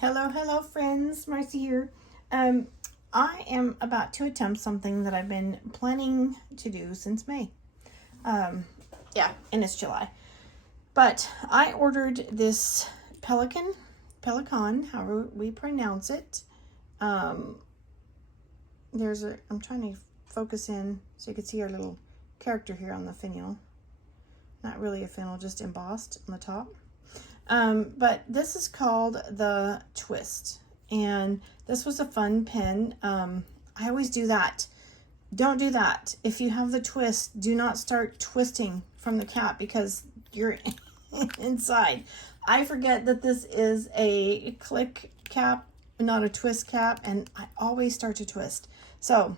Hello, friends. Marcy here. I am about to attempt something that I've been planning to do since May. Yeah, and it's July. But I ordered this Pelikan, however we pronounce it. I'm trying to focus in so you can see our little character here on the finial. Not really a finial, just embossed on the top. But this is called the Twist, and this was a fun pen. I always do that. Don't do that. If you have the Twist, do not start twisting from the cap because you're inside. I forget that this is a click cap, not a twist cap, and I always start to twist. So,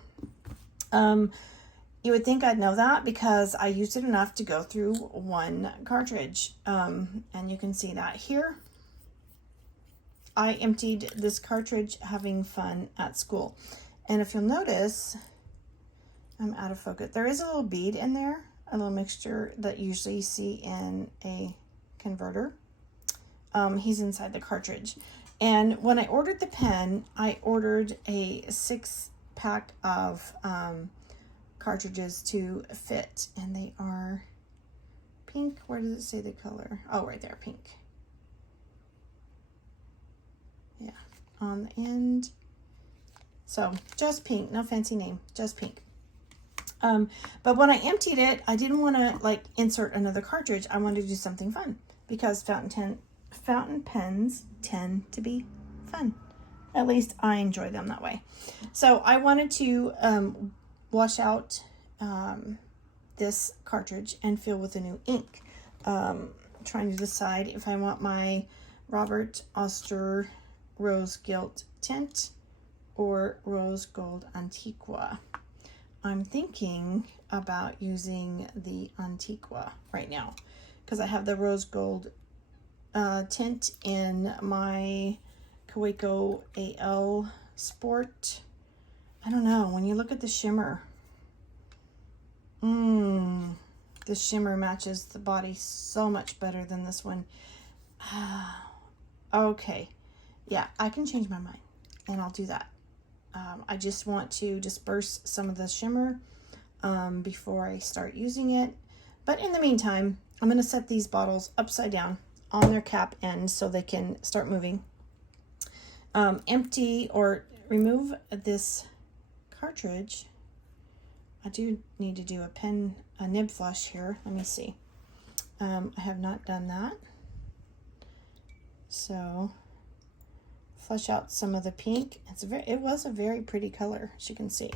you would think I'd know that because I used it enough to go through one cartridge. And you can see that here. I emptied this cartridge having fun at school. And if you'll notice, I'm out of focus. There is a little bead in there, a little mixture that usually you see in a converter. He's inside the cartridge. And when I ordered the pen, I ordered a 6-pack of cartridges to fit, and they are pink. Where does it say the color? Oh, right there, pink. Yeah, on the end. So just pink, no fancy name, just pink. But when I emptied it, I didn't want to like insert another cartridge. I wanted to do something fun because fountain pens tend to be fun. At least I enjoy them that way. So I wanted to wash out this cartridge and fill with a new ink. Trying to decide if I want my Robert Oster Rose Gilt Tint or Rose Gold Antiqua. I'm thinking about using the Antiqua right now because I have the Rose Gold tint in my Kaweco AL Sport. I don't know, when you look at the shimmer, the shimmer matches the body so much better than this one. Okay, yeah, I can change my mind and I'll do that. I just want to disperse some of the shimmer before I start using it. But in the meantime, I'm going to set these bottles upside down on their cap end so they can start moving. Empty or remove this cartridge. I do need to do a nib flush here. Let me see. I have not done that. So flush out some of the pink. It was a very pretty color, as you can see.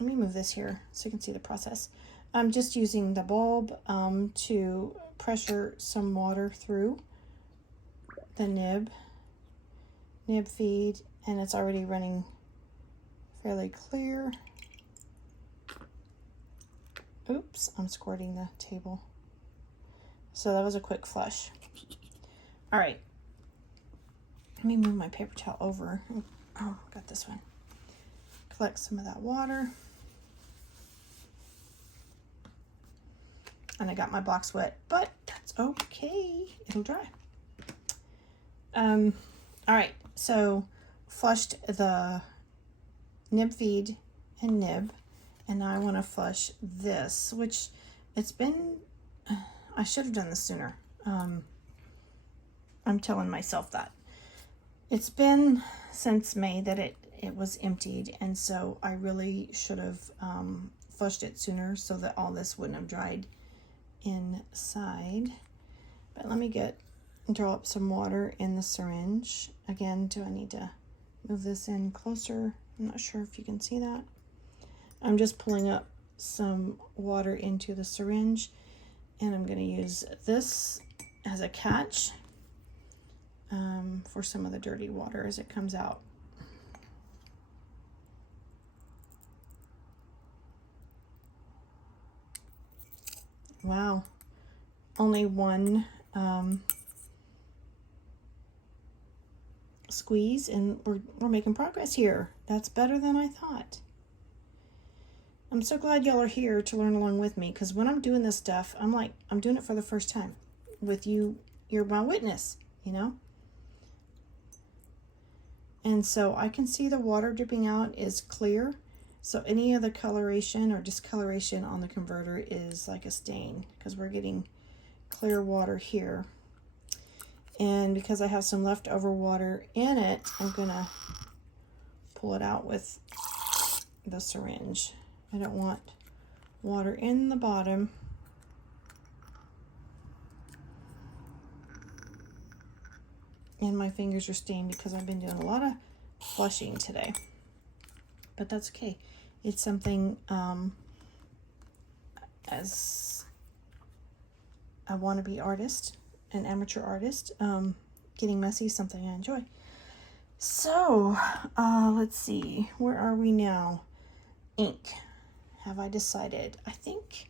Let me move this here so you can see the process. I'm just using the bulb to pressure some water through the nib feed, and it's already running fairly clear. Oops, I'm squirting the table. So that was a quick flush. All right, let me move my paper towel over. Oh, got this one. Collect some of that water. And I got my box wet, but that's okay. It'll dry. All right, so flushed the nib feed and nib, and now I want to flush this, which it's been, I should have done this sooner. I'm telling myself that. It's been since May that it was emptied, and so I really should have flushed it sooner so that all this wouldn't have dried inside. But let me draw up some water in the syringe. Again, do I need to move this in closer? I'm not sure if you can see that. I'm just pulling up some water into the syringe, and I'm going to use this as a catch for some of the dirty water as it comes out. Wow, only one squeeze, and we're making progress here. That's better than I thought. I'm so glad y'all are here to learn along with me, because when I'm doing this stuff, I'm doing it for the first time with you. You're my witness, you know. And so I can see the water dripping out is clear. So any of the coloration or discoloration on the converter is like a stain, because we're getting clear water here. And because I have some leftover water in it, I'm gonna pull it out with the syringe. I don't want water in the bottom. And my fingers are stained because I've been doing a lot of flushing today. But that's okay. It's something, as a wannabe artist, an amateur artist, getting messy is something I enjoy. So, let's see. Where are we now? Ink. Have I decided? I think,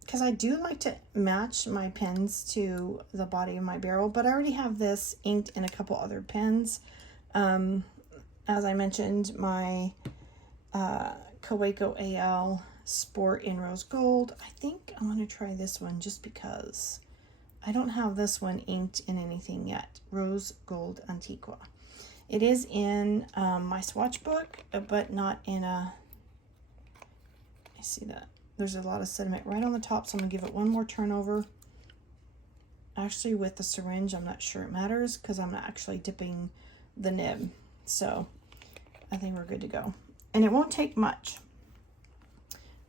because I do like to match my pens to the body of my barrel, but I already have this inked in a couple other pens. As I mentioned, my Kaweco AL Sport in Rose Gold. I think I want to try this one just because I don't have this one inked in anything yet. Rose Gold Antiqua. It is in my swatch book, but not in a... I see that there's a lot of sediment right on the top, so I'm going to give it one more turn over. Actually, with the syringe, I'm not sure it matters because I'm actually dipping the nib. So I think we're good to go. And it won't take much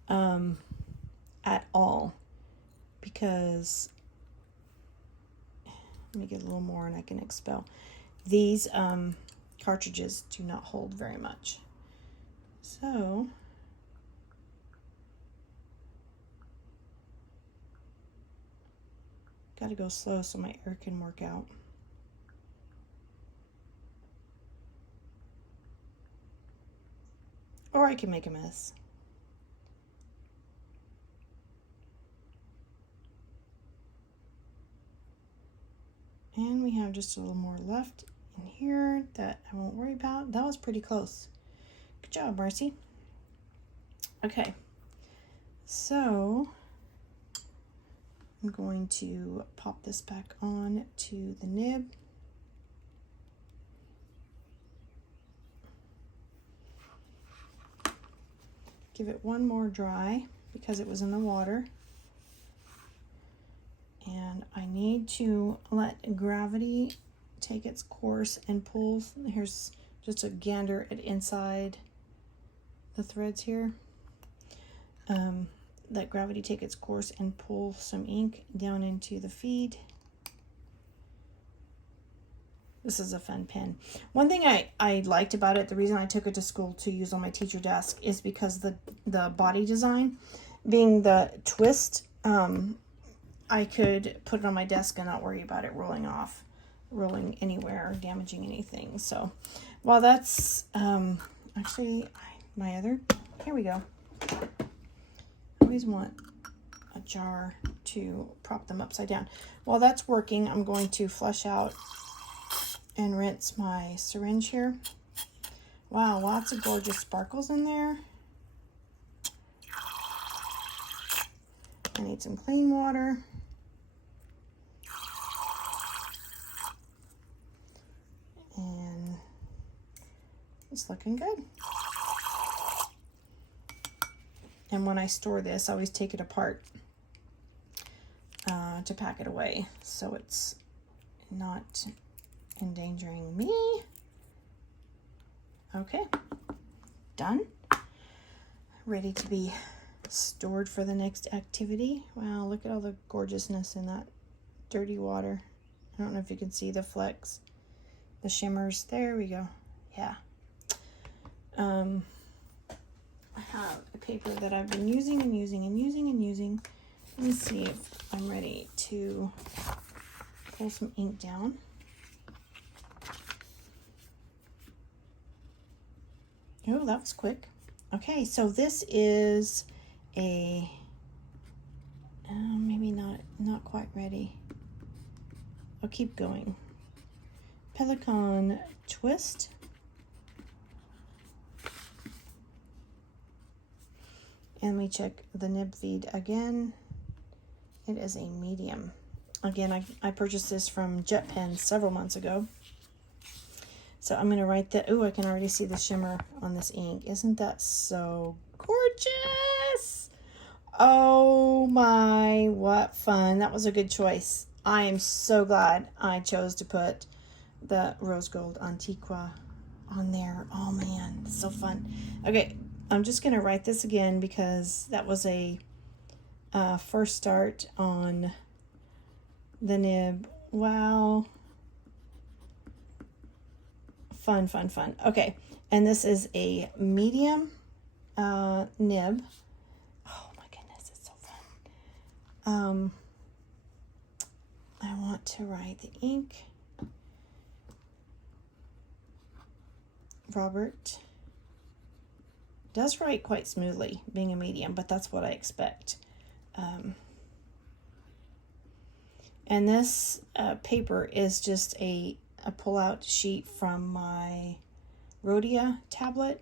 at all, because let me get a little more and I can expel. These cartridges do not hold very much. So got to go slow so my air can work out. Or I can make a mess. And we have just a little more left in here that I won't worry about. That was pretty close. Good job, Marcy. Okay, so I'm going to pop this back on to the nib. Give it one more dry because it was in the water. And I need to let gravity take its course and pull. Here's just a gander at inside the threads here. Let gravity take its course and pull some ink down into the feed. This is a fun pen. One thing I liked about it, the reason I took it to school to use on my teacher desk, is because the body design, being the twist, I could put it on my desk and not worry about it rolling anywhere or damaging anything. So while that's actually my other, here we go. I always want a jar to prop them upside down. While that's working, I'm going to flush out and rinse my syringe here. Wow, lots of gorgeous sparkles in there. I need some clean water. And it's looking good. And when I store this, I always take it apart to pack it away, so it's not endangering me. Okay, done. Ready to be stored for the next activity. Wow, look at all the gorgeousness in that dirty water. I don't know if you can see the flecks, the shimmers. There we go. Yeah. I have a paper that I've been using and using and using and using. Let me see if I'm ready to pull some ink down. Oh, that was quick. Okay, so this is a, maybe not quite ready. I'll keep going. Pelikan Twist. And we check the nib feed again. It is a medium. Again, I purchased this from Jet Pen several months ago. So I'm going to write the, ooh, I can already see the shimmer on this ink. Isn't that so gorgeous? Oh my, what fun. That was a good choice. I am so glad I chose to put the rose gold Antiqua on there. Oh man, so fun. Okay, I'm just going to write this again because that was a first start on the nib. Wow. Fun, fun, fun. Okay, and this is a medium nib. Oh my goodness, it's so fun. I want to write the ink. Robert does write quite smoothly, being a medium, but that's what I expect. And this paper is just a pull-out sheet from my Rhodia tablet.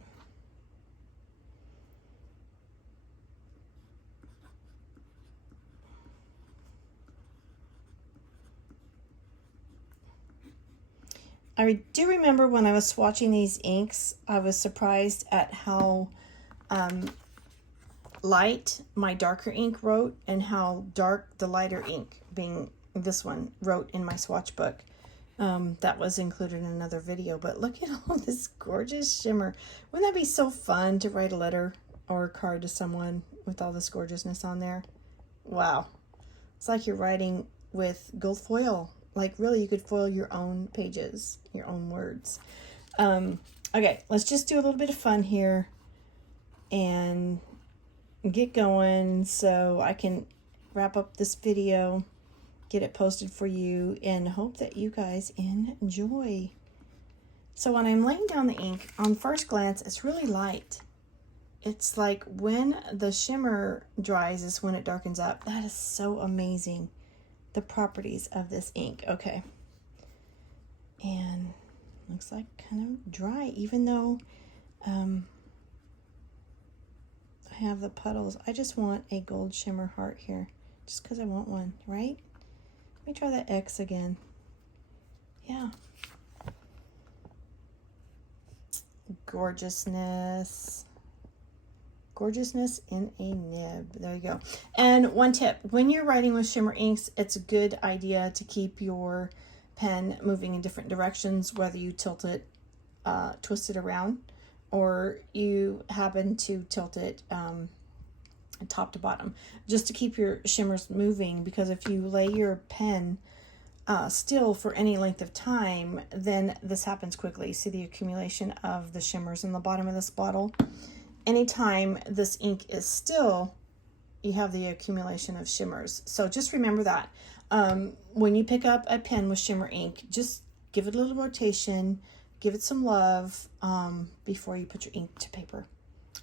I do remember when I was swatching these inks, I was surprised at how light my darker ink wrote and how dark the lighter ink, being this one, wrote in my swatch book. That was included in another video, but look at all this gorgeous shimmer. Wouldn't that be so fun to write a letter or a card to someone with all this gorgeousness on there? Wow. It's like you're writing with gold foil. Like really, you could foil your own pages, your own words. Okay, let's just do a little bit of fun here and get going so I can wrap up this video, get it posted for you, and hope that you guys enjoy. So when I'm laying down the ink, on first glance, it's really light. It's like when the shimmer dries is when it darkens up. That is so amazing, the properties of this ink. Okay. And looks like kind of dry, even though I have the puddles. I just want a gold shimmer heart here, just because I want one, right? Let me try that X again. Yeah. Gorgeousness. Gorgeousness in a nib. There you go. And one tip, when you're writing with shimmer inks, it's a good idea to keep your pen moving in different directions, whether you tilt it, twist it around, or you happen to tilt it top to bottom, just to keep your shimmers moving, because if you lay your pen still for any length of time, then this happens quickly. See the accumulation of the shimmers in the bottom of this bottle? Anytime this ink is still, you have the accumulation of shimmers. So just remember that. When you pick up a pen with shimmer ink, just give it a little rotation, give it some love before you put your ink to paper.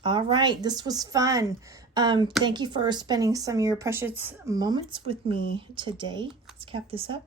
All right, this was fun. Thank you for spending some of your precious moments with me today. Let's cap this up.